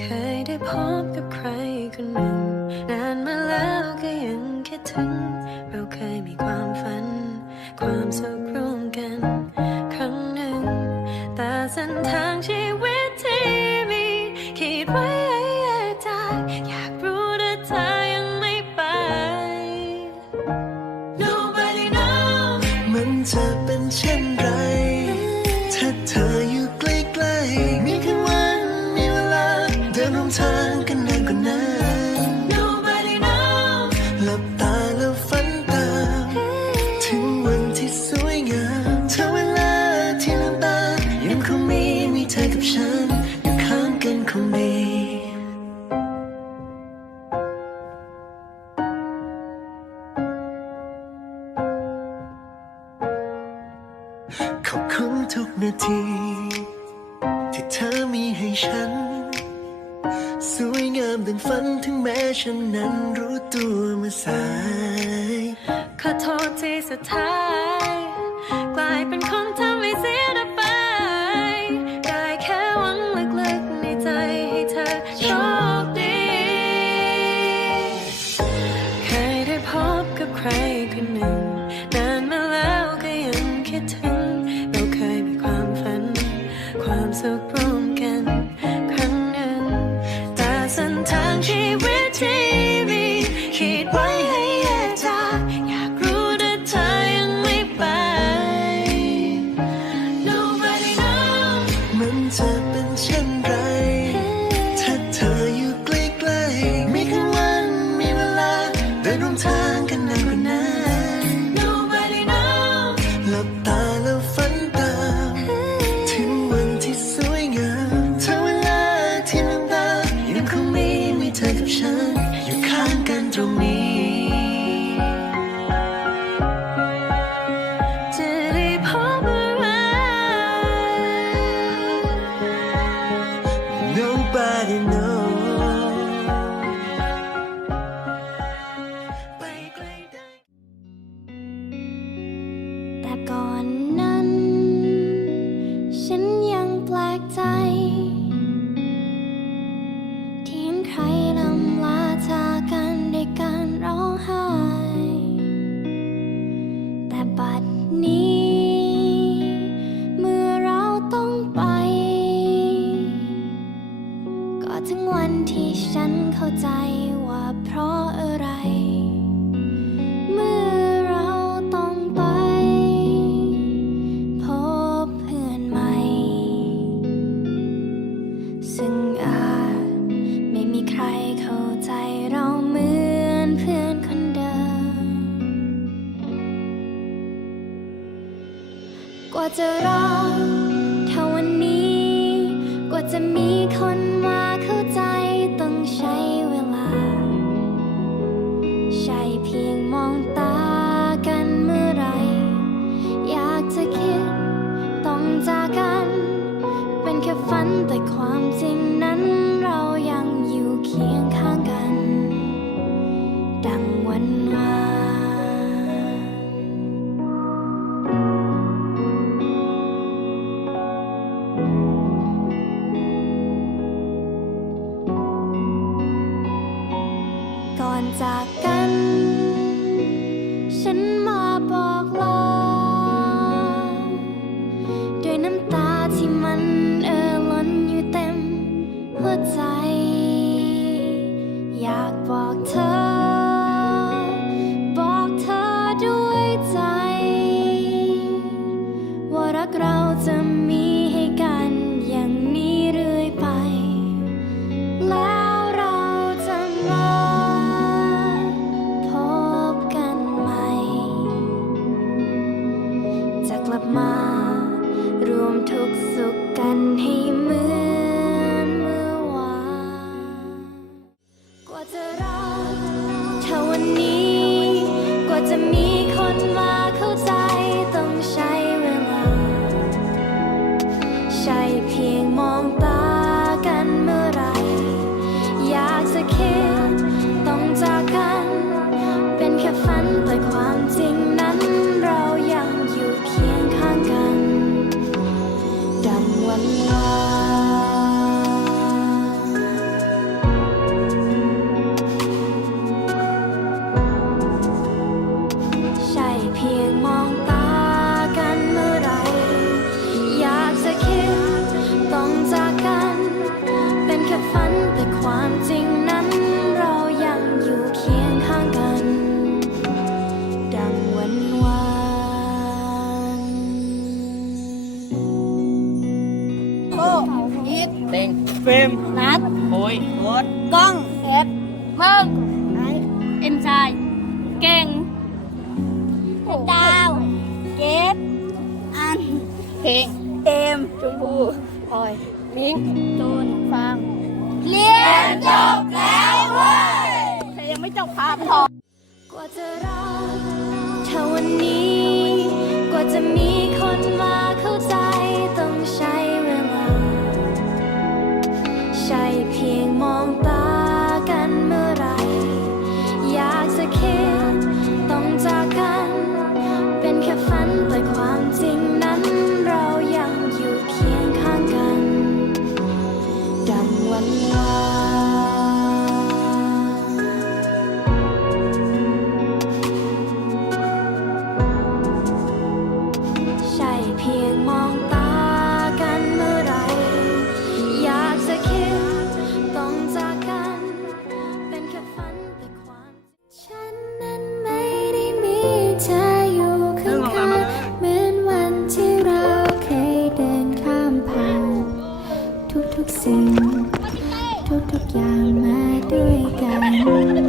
เคยได้พบกับใครคนหนึ่ง ดถึง เราเคยมีความฝัน ความสุขร่วมกัน ครั้งหนึ่ง แต่เส้นทางชีวิตที่มีคิดไว้ให้ยากอยากรู้แต่เธอยังไม่ไป Nobody knows มันจะเป็นเช่นไร ขอบคุณทุกนาที ที่เธอมีให้ฉัน สวยงามดังฝันถึงแม้ฉันนั้นรู้ตัวเมื่อสาย ขอโทษที่สุดท้าย ความสุขร่วมกันครั้งหนึ่งแต่เส้นทางชีวิตที่มีคิดไว้ให้แยกจากอยากรู้แต่เธอยังไม่ไป Nobody knows มันจะเป็น ใจว่าเพราะอะไร เมื่อเราต้องไป พบเพื่อนใหม่ ซึ่งอาจไม่มีใครเข้าใจเราเหมือนเพื่อนคนเดิม กว่าจะรอเท่าวันนี้ กว่าจะมีคน เพียงมองตากันเมื่อไร อยากจะคิดต้องจากกัน เป็นแค่ฝันแต่ความ ฉันมาบอกลา กลับมา รวมทุกสุขกันให้เหมือนเมื่อวานกว่าจะรักเท่าวันนี้ กว่าจะมีคนมาเข้าใจต้องใช้เวลา ใช่เพียงมอง เต็งเฟมนัดโอยโดก้องเอฟเพิ่งไอเอ็มชายเก่งดาวเก็บอันเพลงเต็มชมพูพอยมิ้งจูนฟังเรียนจบแล้วเว้ยแต่ยังไม่จบภรัพอกว่าจะรักเท่าวันนี้ กว่าจะมีคนมา สิ่ง ทุกๆอย่างมาด้วยกัน